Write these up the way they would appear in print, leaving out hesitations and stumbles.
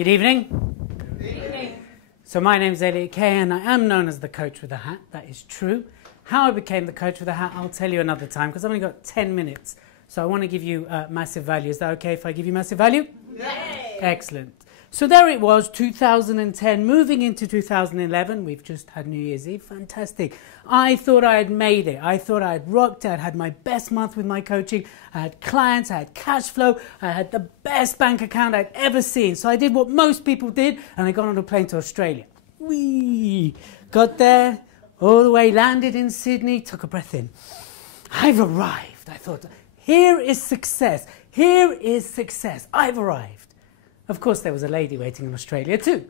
Good evening. Good evening. So my name's Elliot Kay and I am known as the coach with a hat. That is true. How I became the coach with a hat, I'll tell you another time because I've only got 10 minutes. So I want to give you massive value. Is that okay if I give you massive value? Yay. Excellent. So there it was, 2010, moving into 2011. We've just had New Year's Eve. Fantastic. I thought I had made it. I thought I had rocked it. I'd had my best month with my coaching. I had clients. I had cash flow. I had the best bank account I'd ever seen. So I did what most people did, and I got on a plane to Australia. Whee! Got there, all the way, landed in Sydney, took a breath in. I've arrived. I thought, here is success. Here is success. I've arrived. Of course, there was a lady waiting in Australia too.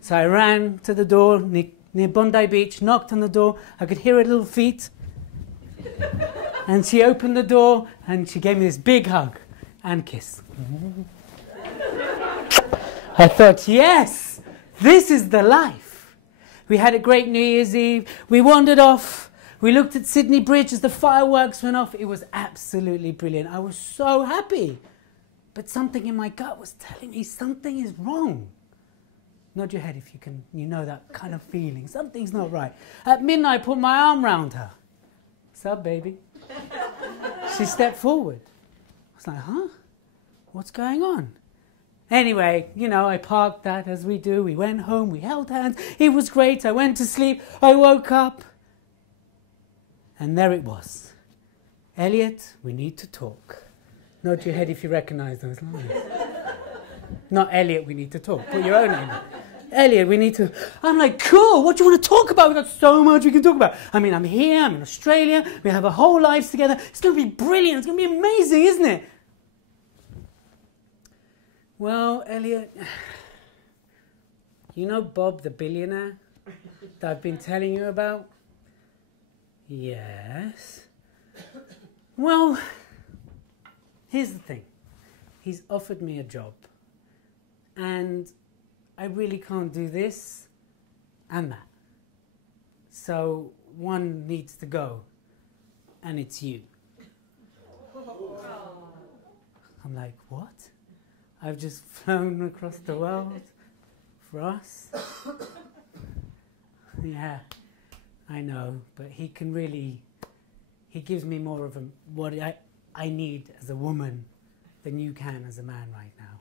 So I ran to the door near Bondi Beach, knocked on the door. I could hear her little feet. And she opened the door and she gave me this big hug and kiss. I thought, yes, this is the life. We had a great New Year's Eve. We wandered off. We looked at Sydney Bridge as the fireworks went off. It was absolutely brilliant. I was so happy. But something in my gut was telling me something is wrong. Nod your head if you can, you know that kind of feeling. Something's not right. At midnight, I put my arm round her. What's up, baby? She stepped forward. I was like, huh? What's going on? Anyway, you know, I parked that as we do. We went home, we held hands. It was great. I went to sleep. I woke up. And there it was. Elliot, we need to talk. Nod your head if you recognise those lines. Not Elliot, we need to talk. Put your own name. Elliot, we need to... I'm like, cool, what do you want to talk about? We've got so much we can talk about. I mean, I'm here, I'm in Australia, we have our whole lives together. It's going to be brilliant, it's going to be amazing, isn't it? Well, Elliot, you know Bob the billionaire that I've been telling you about? Yes. Well... here's the thing, he's offered me a job and I really can't do this and that. So one needs to go and it's you. I'm like, what? I've just flown across the world for us? Yeah, I know, but he can really, he gives me more of what I need as a woman than you can as a man right now.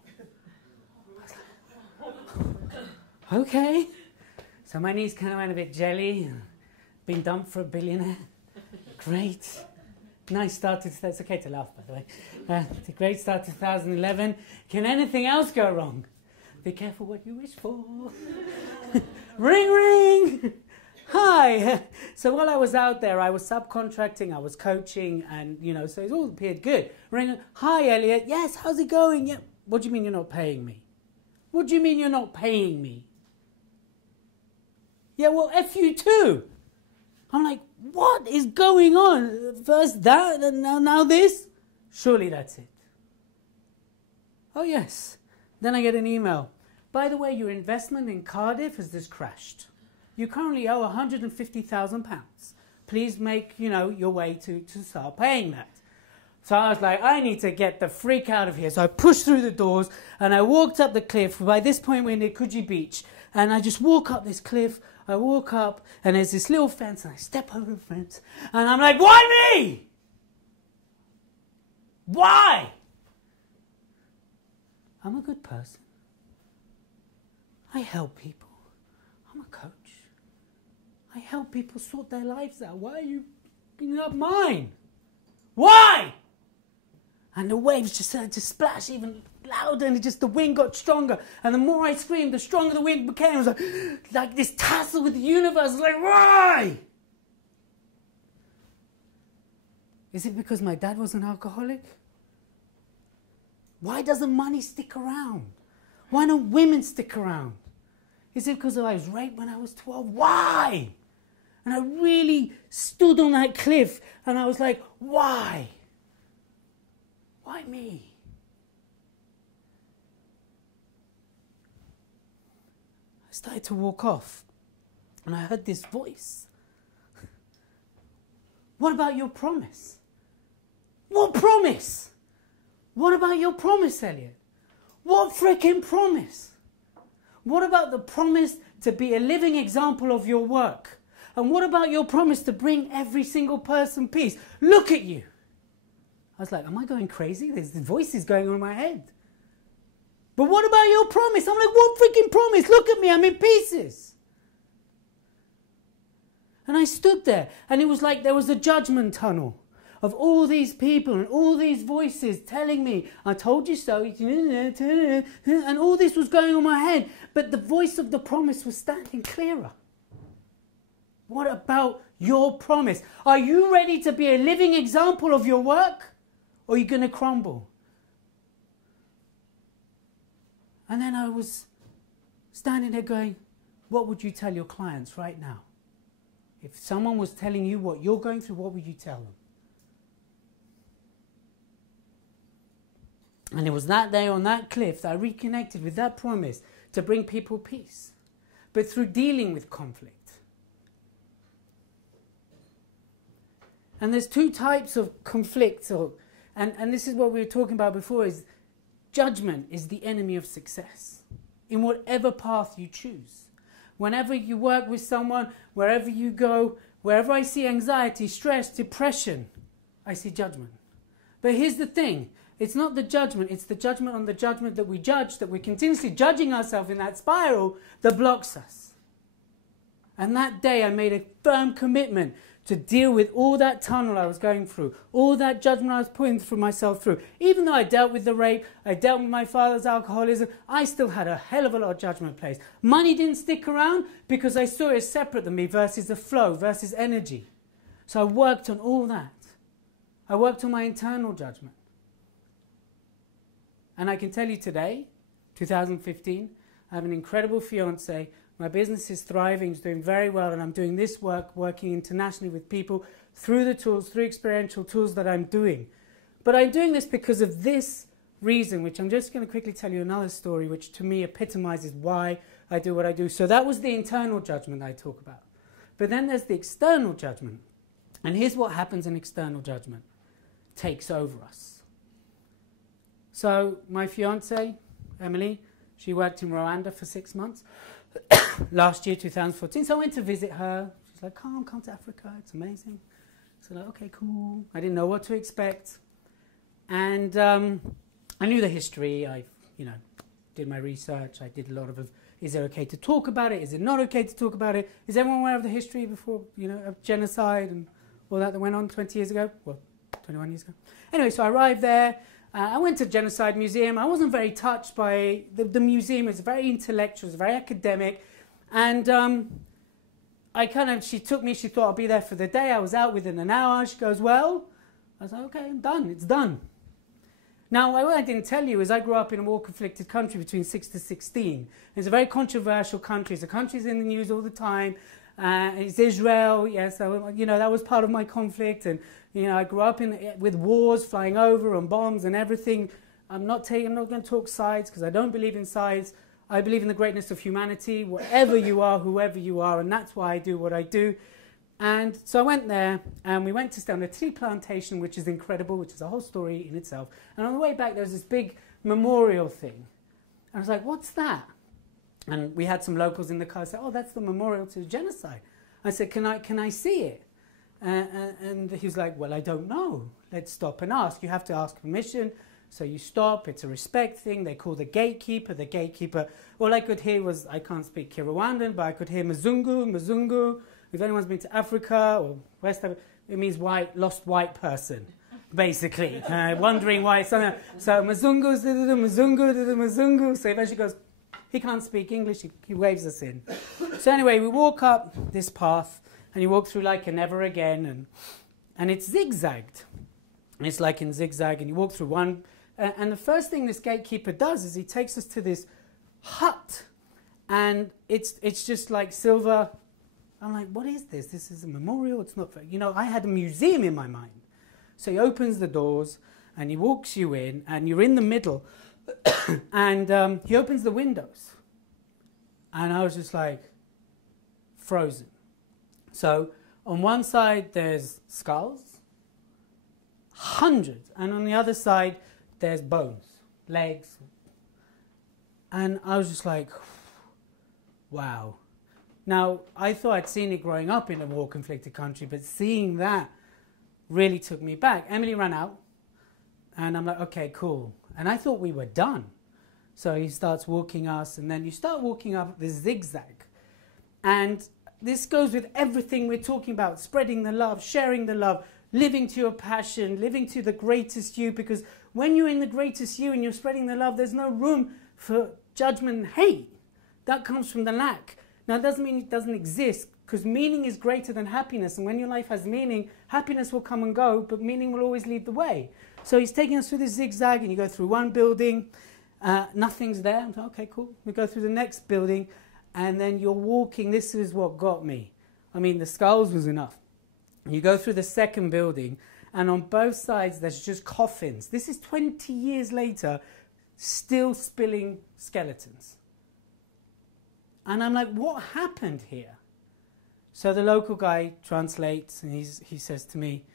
Okay. So my knees kind of went a bit jelly. Been dumped for a billionaire. Great. Nice start to... It's okay to laugh, by the way. It's a great start to 2011. Can anything else go wrong? Be careful what you wish for. Ring, ring! Hi! So while I was out there, I was subcontracting, I was coaching, and, you know, so it all appeared good. Ring, hi, Elliot. Yes, how's it going? Yeah. What do you mean you're not paying me? What do you mean you're not paying me? Yeah, well, F you too. I'm like, what is going on? First that, and now this? Surely that's it. Oh, yes. Then I get an email. By the way, your investment in Cardiff has just crashed. You currently owe £150,000. Please make, you know, your way to start paying that. So I was like, I need to get the freak out of here. So I pushed through the doors and I walked up the cliff. By this point, we're near Coogee Beach. And I just walk up this cliff. I walk up and there's this little fence and I step over the fence. And I'm like, why me? Why? I'm a good person. I help people. I'm a coach. I help people sort their lives out. Why are you picking up mine? Why? And the waves just started to splash even louder and the wind got stronger. And the more I screamed, the stronger the wind became. It was like this tussle with the universe. I was like, why? Is it because my dad was an alcoholic? Why doesn't money stick around? Why don't women stick around? Is it because I was raped when I was 12? Why? And I really stood on that cliff and I was like, why? Why me? I started to walk off and I heard this voice. What about your promise? What promise? What about your promise, Elliot? What frickin' promise? What about the promise to be a living example of your work? And what about your promise to bring every single person peace? Look at you. I was like, am I going crazy? There's voices going on in my head. But what about your promise? I'm like, what freaking promise? Look at me, I'm in pieces. And I stood there, and it was like there was a judgment tunnel of all these people and all these voices telling me, I told you so, and all this was going on in my head, but the voice of the promise was standing clearer. What about your promise? Are you ready to be a living example of your work, or are you going to crumble? And then I was standing there going, what would you tell your clients right now? If someone was telling you what you're going through, what would you tell them? And it was that day on that cliff that I reconnected with that promise to bring people peace, but through dealing with conflict. And there's two types of conflict, and this is what we were talking about before, is judgment is the enemy of success in whatever path you choose. Whenever you work with someone, wherever you go, wherever I see anxiety, stress, depression, I see judgment. But here's the thing. It's not the judgment. It's the judgment on the judgment that we judge, that we're continuously judging ourselves in that spiral that blocks us. And that day I made a firm commitment to deal with all that tunnel I was going through, all that judgment I was putting through myself through. Even though I dealt with the rape, I dealt with my father's alcoholism, I still had a hell of a lot of judgment placed. Money didn't stick around because I saw it as separate than me versus the flow, versus energy. So I worked on all that. I worked on my internal judgment. And I can tell you today, 2015, I have an incredible fiance. My business is thriving, it's doing very well, and I'm doing this work, working internationally with people through the tools, through experiential tools that I'm doing. But I'm doing this because of this reason, which I'm just going to quickly tell you another story, which to me epitomizes why I do what I do. So that was the internal judgment I talk about. But then there's the external judgment. And here's what happens in external judgment. It takes over us. So my fiance, Emily, she worked in Rwanda for 6 months. Last year, 2014. So I went to visit her. She's like, come to Africa. It's amazing. So like, okay, cool. I didn't know what to expect. And I knew the history. I, did my research. I did a lot of, is it okay to talk about it? Is it not okay to talk about it? Is everyone aware of the history before, of genocide and all that went on 20 years ago? Well, 21 years ago. Anyway, so I arrived there. I went to the Genocide Museum. I wasn't very touched by the museum. It's very intellectual, it's very academic. And she took me, she thought I'll be there for the day. I was out within an hour. She goes, well, I was like, okay, I'm done, it's done. Now, what I didn't tell you is I grew up in a war-conflicted country between 6 to 16. It's a very controversial country. It's a country's in the news all the time. It's Israel, yes, so, that was part of my conflict. And, I grew up with wars flying over and bombs and everything. I'm not going to talk sides because I don't believe in sides. I believe in the greatness of humanity, whatever you are, whoever you are, and that's why I do what I do. And so I went there, and we went to stay on a tea plantation, which is incredible, which is a whole story in itself. And on the way back, there was this big memorial thing. I was like, what's that? And we had some locals in the car say, oh, that's the memorial to the genocide. I said, can I see it? And he was like, well, I don't know. Let's stop and ask. You have to ask permission. So you stop. It's a respect thing. They call the gatekeeper. The gatekeeper, all I could hear was, I can't speak Kinyarwanda, but I could hear Mzungu. If anyone's been to Africa or West Africa, it means lost white person, basically. Wondering why. So Mzungu. So eventually goes, he can't speak English, he waves us in. So anyway, we walk up this path, and you walk through like a never again, and it's zigzagged. And it's like in zigzag, and you walk through one, and the first thing this gatekeeper does is he takes us to this hut, and it's just like silver. I'm like, what is this? This is a memorial, it's not, I had a museum in my mind. So he opens the doors, and he walks you in, and you're in the middle, and he opens the windows. And I was just like, frozen. So on one side, there's skulls, hundreds. And on the other side, there's bones, legs. And I was just like, wow. Now, I thought I'd seen it growing up in a war-conflicted country, but seeing that really took me back. Emily ran out, and I'm like, okay, cool. And I thought we were done. So he starts walking us, and then you start walking up this zigzag. And this goes with everything we're talking about, spreading the love, sharing the love, living to your passion, living to the greatest you, because when you're in the greatest you and you're spreading the love, there's no room for judgment and hate. That comes from the lack. Now, it doesn't mean it doesn't exist, because meaning is greater than happiness. And when your life has meaning, happiness will come and go, but meaning will always lead the way. So he's taking us through this zigzag, and you go through one building, nothing's there. I'm like, okay, cool. We go through the next building, and then you're walking. This is what got me. I mean, the skulls was enough. You go through the second building, and on both sides, there's just coffins. This is 20 years later, still spilling skeletons. And I'm like, what happened here? So the local guy translates, and he says to me,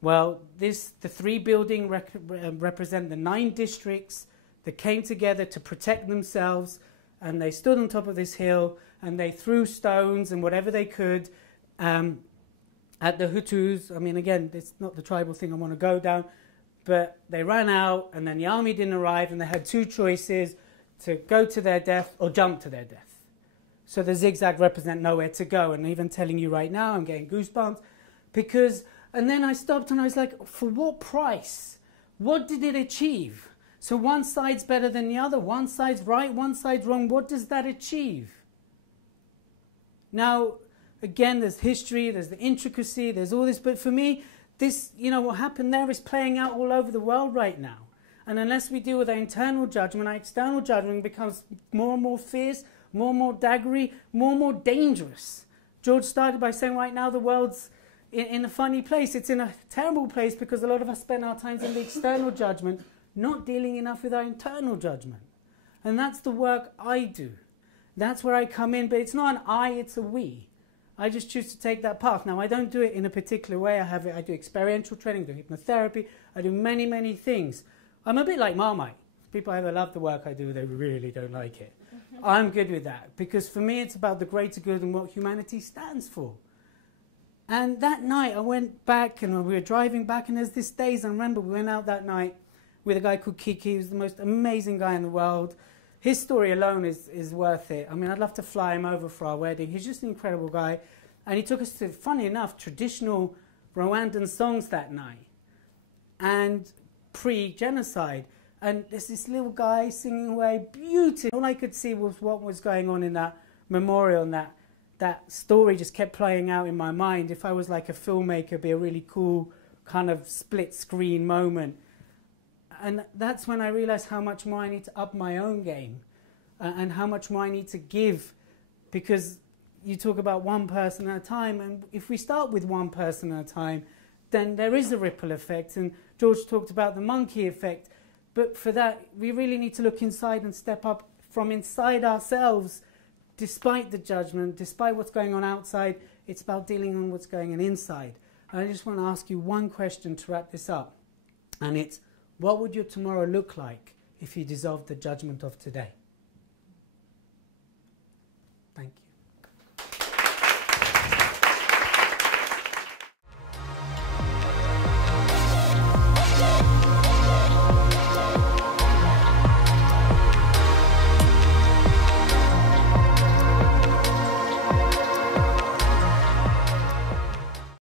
well, the three buildings represent the 9 districts that came together to protect themselves, and they stood on top of this hill, and they threw stones and whatever they could at the Hutus. I mean, again, it's not the tribal thing I want to go down, but they ran out, and then the army didn't arrive, and they had 2 choices, to go to their death or jump to their death. So the zigzag represent nowhere to go. And even telling you right now, I'm getting goosebumps. Because, and then I stopped and I was like, for what price? What did it achieve? So one side's better than the other. One side's right, one side's wrong. What does that achieve? Now, again, there's history, there's the intricacy, there's all this. But for me, this, what happened there is playing out all over the world right now. And unless we deal with our internal judgment, our external judgment becomes more and more fierce, more and more daggery, more and more dangerous. George started by saying right now the world's in a funny place. It's in a terrible place because a lot of us spend our time in the external judgment, not dealing enough with our internal judgment. And that's the work I do. That's where I come in, but it's not an I, it's a we. I just choose to take that path. Now, I don't do it in a particular way. I do experiential training, I do hypnotherapy, I do many, many things. I'm a bit like Marmite. People either love the work I do, they really don't like it. I'm good with that, because for me it's about the greater good and what humanity stands for. And that night I went back, and we were driving back, and there's this days, I remember we went out that night with a guy called Kiki, who's the most amazing guy in the world. His story alone is worth it. I mean, I'd love to fly him over for our wedding. He's just an incredible guy. And he took us to, funny enough, traditional Rwandan songs that night, and pre-genocide. And there's this little guy singing away, beautiful. All I could see was what was going on in that memorial, and that story just kept playing out in my mind. If I was like a filmmaker, it'd be a really cool kind of split screen moment. And that's when I realized how much more I need to up my own game, and how much more I need to give, because you talk about one person at a time, and if we start with one person at a time, then there is a ripple effect. And George talked about the monkey effect. But for that, we really need to look inside and step up from inside ourselves, despite the judgment, despite what's going on outside. It's about dealing with what's going on inside. And I just want to ask you one question to wrap this up. And it's, what would your tomorrow look like if you dissolved the judgment of today?